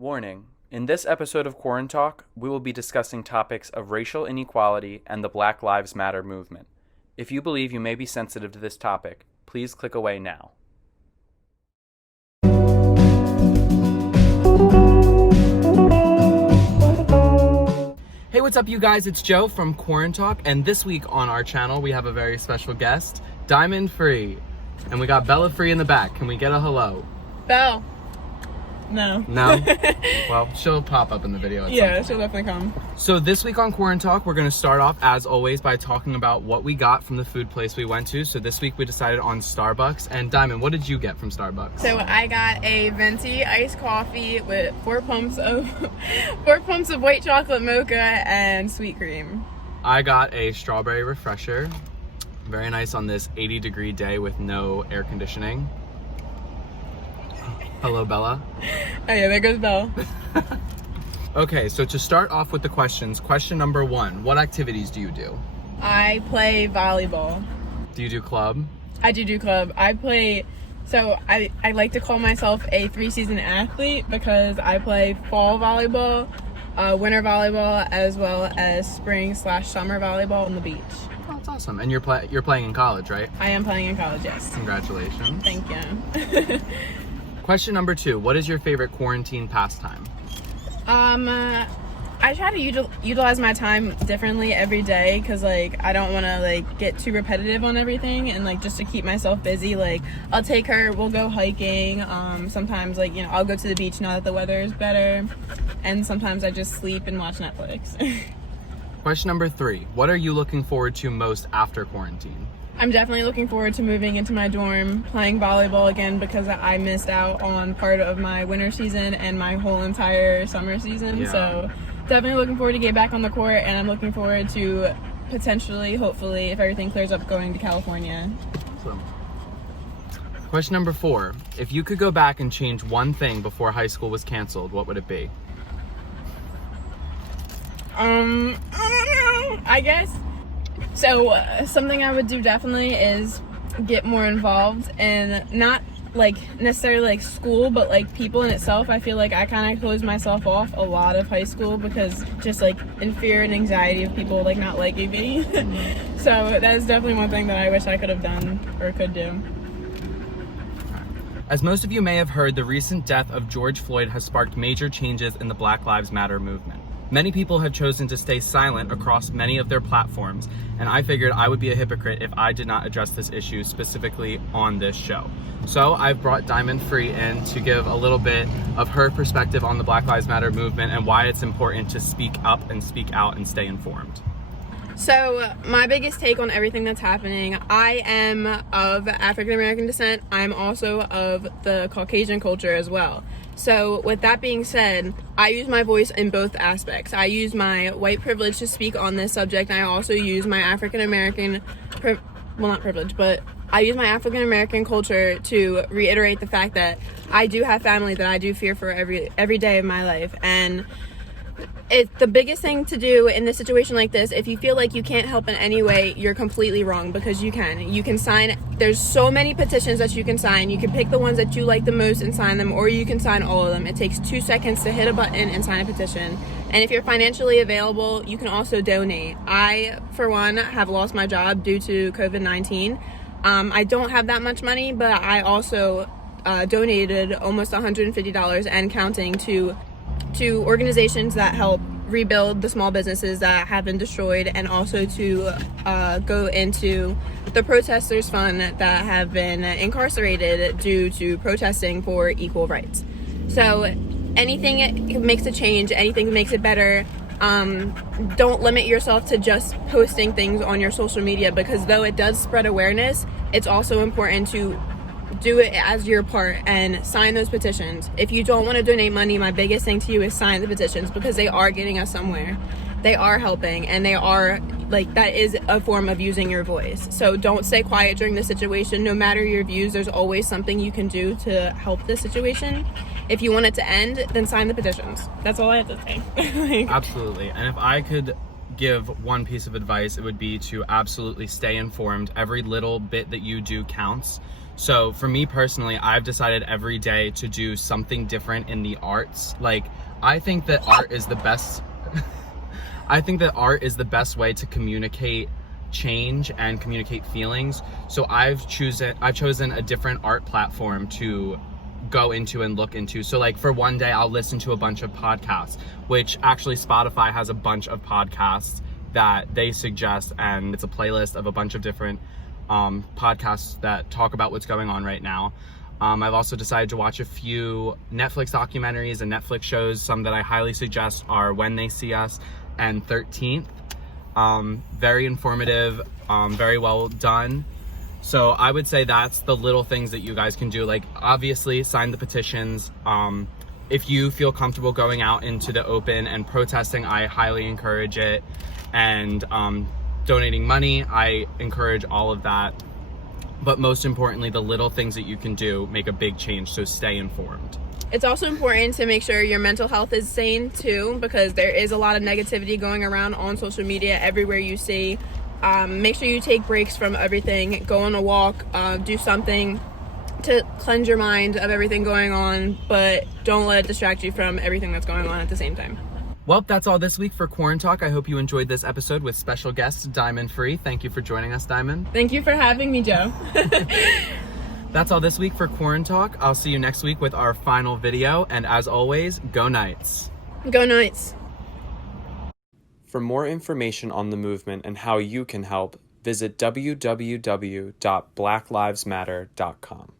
Warning: in this episode of Quarantalk, we will be discussing topics of racial inequality and the Black Lives Matter movement. If you believe you may be sensitive to this topic, please click away now. Hey, what's up, you guys? It's Joe from Quarantalk, and this week on our channel, we have a very special guest, Dyamond Free. And we got Bella Free in the back. Can we get a hello? Belle. No. No? Well, she'll pop up in the video at some point. She'll definitely come. So this week on Quarantalk, we're going to start off, as always, by talking about what we got from the food place we went to. So this week we decided on Starbucks. And Dyamond, what did you get from Starbucks? So I got a venti iced coffee with 4 pumps of white chocolate mocha and sweet cream. I got a strawberry refresher. Very nice on this 80-degree day with no air conditioning. Hello, Bella. Oh yeah, there goes Belle. Okay, so to start off with the questions, question number 1, what activities do you do? I play volleyball. Do you do club? I do club. I like to call myself a 3-season athlete because I play fall volleyball, winter volleyball, as well as spring/summer volleyball on the beach. Oh, that's awesome. And you're playing in college, right? I am playing in college, yes. Congratulations. Thank you. Question number 2, what is your favorite quarantine pastime? I try to utilize my time differently every day because I don't want to get too repetitive on everything, and just to keep myself busy, I'll take her, we'll go hiking, sometimes I'll go to the beach now that the weather is better, and sometimes I just sleep and watch Netflix. Question number 3, what are you looking forward to most after quarantine? I'm definitely looking forward to moving into my dorm, playing volleyball again because I missed out on part of my winter season and my whole entire summer season. Yeah. So definitely looking forward to get back on the court, and I'm looking forward to potentially, hopefully, if everything clears up, going to California. Awesome. Question number 4, if you could go back and change one thing before high school was canceled, what would it be? I don't know, I guess. So something I would do definitely is get more involved in not necessarily school, but people in itself. I feel like I kind of closed myself off a lot of high school because just in fear and anxiety of people not liking me. So that is definitely one thing that I wish I could have done or could do. As most of you may have heard, the recent death of George Floyd has sparked major changes in the Black Lives Matter movement. Many people have chosen to stay silent across many of their platforms, and I figured I would be a hypocrite if I did not address this issue specifically on this show. So I've brought Dyamond Free in to give a little bit of her perspective on the Black Lives Matter movement and why it's important to speak up and speak out and stay informed. So my biggest take on everything that's happening, I am of African American descent. I'm also of the Caucasian culture as well. So with that being said, I use my voice in both aspects. I use my white privilege to speak on this subject, and I also use my African American, not privilege, but I use my African American culture to reiterate the fact that I do have family that I do fear for every day of my life. And it's the biggest thing to do in this situation like this. If you feel like you can't help in any way, you're completely wrong, because you can sign. There's so many petitions that you can sign. You can pick the ones that you like the most and sign them, or you can sign all of them. It takes 2 seconds to hit a button and sign a petition. And if you're financially available, you can also donate. I, for one, have lost my job due to COVID-19. I don't have that much money, but I also donated almost $150 and counting to organizations that help rebuild the small businesses that have been destroyed, and also to go into the protesters fund that have been incarcerated due to protesting for equal rights. So anything makes a change, anything makes it better. Don't limit yourself to just posting things on your social media, because though it does spread awareness, it's also important to do it as your part and sign those petitions. If you don't want to donate money, my biggest thing to you is sign the petitions, because they are getting us somewhere. They are helping, and they are that is a form of using your voice. So don't stay quiet during the situation. No matter your views, there's always something you can do to help the situation. If you want it to end, then sign the petitions. That's all I have to say. Absolutely. And if I could give one piece of advice, it would be to absolutely stay informed. Every little bit that you do counts. So for me personally, I've decided every day to do something different in the arts. Like, I think that art is the best I think that art is the best way to communicate change and communicate feelings. So I've chosen a different art platform to go into and look into. So like for one day, I'll listen to a bunch of podcasts, which actually Spotify has a bunch of podcasts that they suggest, and it's a playlist of a bunch of different podcasts that talk about what's going on right now. I've also decided to watch a few Netflix documentaries and Netflix shows. Some that I highly suggest are When They See Us and 13th. Very informative, very well done. So I would say that's the little things that you guys can do. Like, obviously sign the petitions. If you feel comfortable going out into the open and protesting, I highly encourage it. And donating money, I encourage all of that. But most importantly, the little things that you can do make a big change, so stay informed. It's also important to make sure your mental health is sane too, because there is a lot of negativity going around on social media everywhere you see. Make sure you take breaks from everything, go on a walk, do something to cleanse your mind of everything going on, but don't let it distract you from everything that's going on at the same time. Well, that's all this week for Quarantalk. I hope you enjoyed this episode with special guest Dyamond Free. Thank you for joining us, Dyamond. Thank you for having me, Joe. That's all this week for Quarantalk. I'll see you next week with our final video. And as always, go Knights. Go Knights. For more information on the movement and how you can help, visit www.blacklivesmatter.com.